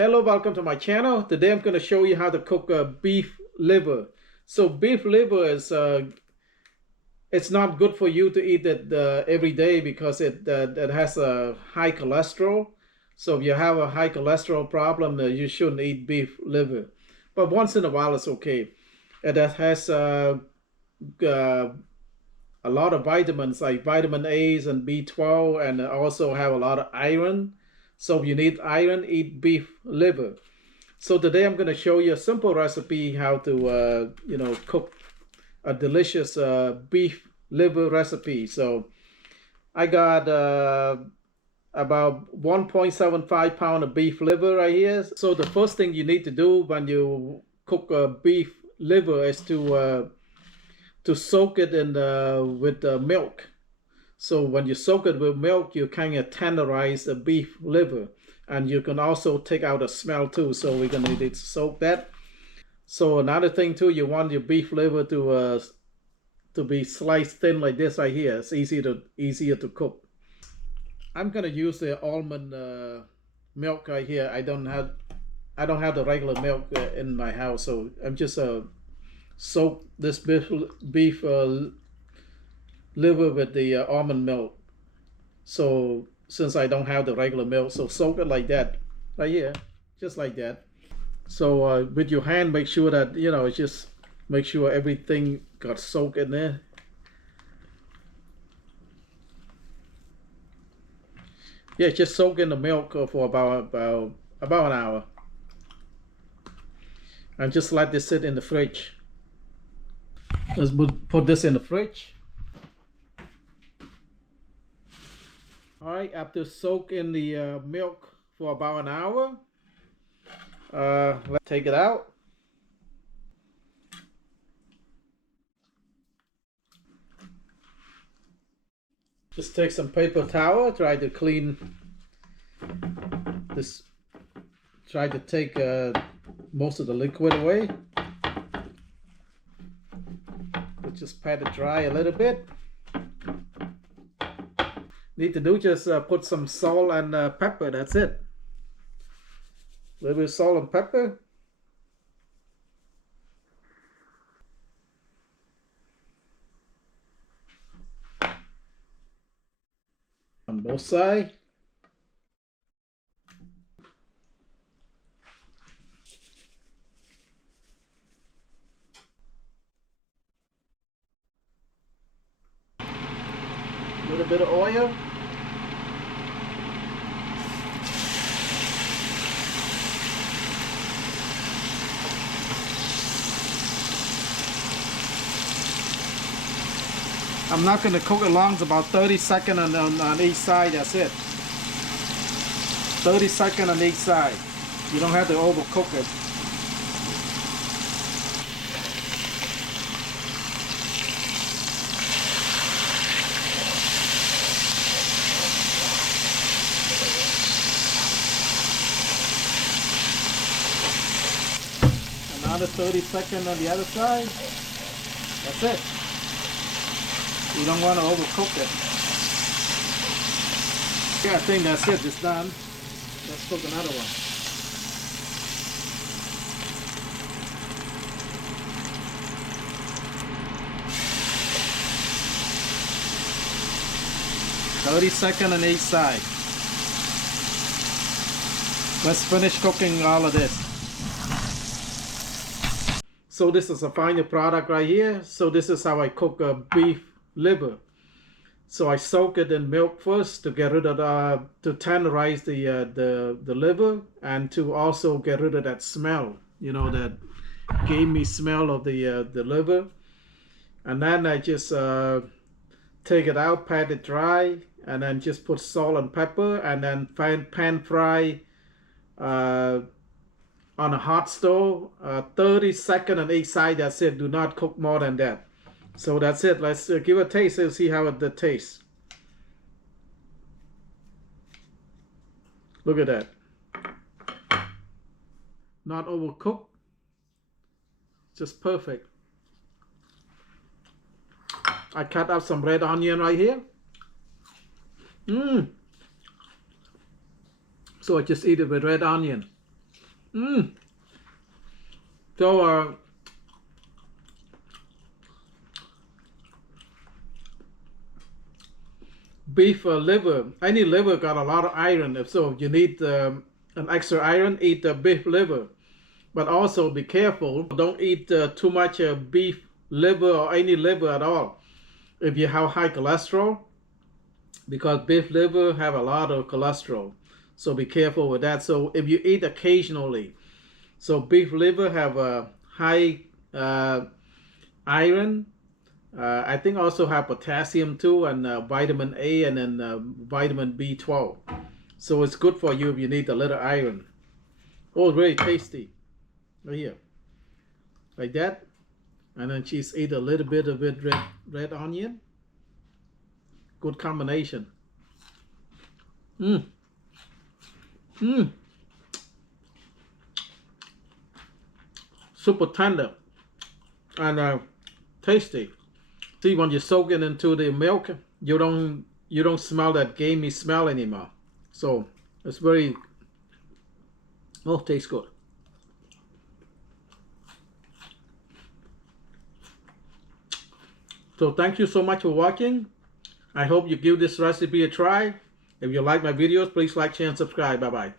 Hello, welcome to my channel. Today I'm going to show you how to cook beef liver. So beef liver is it's not good for you to eat it every day because it has a high cholesterol. So if you have a high cholesterol problem, you shouldn't eat beef liver. But once in a while it's okay. It has uh, a lot of vitamins like vitamin A's and B12, and also have a lot of iron. So if you need iron, eat beef liver. So today I'm going to show you a simple recipe how to cook a delicious beef liver recipe. So I got about 1.75 pound of beef liver right here. So the first thing you need to do when you cook beef liver is to soak it in with milk. So when you soak it with milk, you kind of tenderize the beef liver, and you can also take out the smell too. So we're gonna need to soak that. So another thing too, you want your beef liver to be sliced thin like this right here. It's easier to cook. I'm gonna use the almond milk right here. I don't have the regular milk in my house, so I'm just soak this beef liver with the almond milk. So since I don't have the regular milk, so soak it like that right here, just like that. So with your hand, make sure that just make sure everything got soaked in there. Yeah, just soak in the milk for about an hour, and just let this sit in the fridge. Let's put this in the fridge. All right, after soak in the milk for about an hour, let's take it out. Just take some paper towel, try to clean this, try to take most of the liquid away. Just pat it dry a little bit. Need to do just put some salt and pepper, that's it. A little bit of salt and pepper. On both sides. A little bit of oil. I'm not going to cook it long. It's about 30 seconds on each side. That's it. 30 seconds on each side. You don't have to overcook it. Another 30 seconds on the other side. That's it. You don't want to overcook it. Yeah, I think that's it. It's done. Let's cook another one. $30 on each side. Let's finish cooking all of this. So this is a final product right here. So this is how I cook beef liver. So I soak it in milk first to get rid of to tenderize the liver, and to also get rid of that smell, that gamey smell of the liver. And then I just take it out, pat it dry, and then just put salt and pepper, and then pan fry on a hot stove, 30 seconds on each side. That's it. Do not cook more than that. So that's it. Let's give it a taste and see how it tastes. Look at that. Not overcooked. Just perfect. I cut up some red onion right here. So I just eat it with red onion. Mm. So beef liver, any liver got a lot of iron. If so, you need an extra iron, eat the beef liver. But also be careful, don't eat too much beef liver or any liver at all if you have high cholesterol, because beef liver have a lot of cholesterol. So be careful with that. So if you eat occasionally, so beef liver have a high iron. I think also have potassium too, and vitamin A, and then vitamin B12. So it's good for you if you need a little iron. Oh, very tasty. Right here, like that. And then she's eat a little bit of it red onion. Good combination. Mmm. Mmm. Super tender and tasty. See, when you soak it into the milk, you don't smell that gamey smell anymore. So it's very, oh, tastes good. So thank you so much for watching. I hope you give this recipe a try. If you like my videos, please like, share, and subscribe. Bye-bye.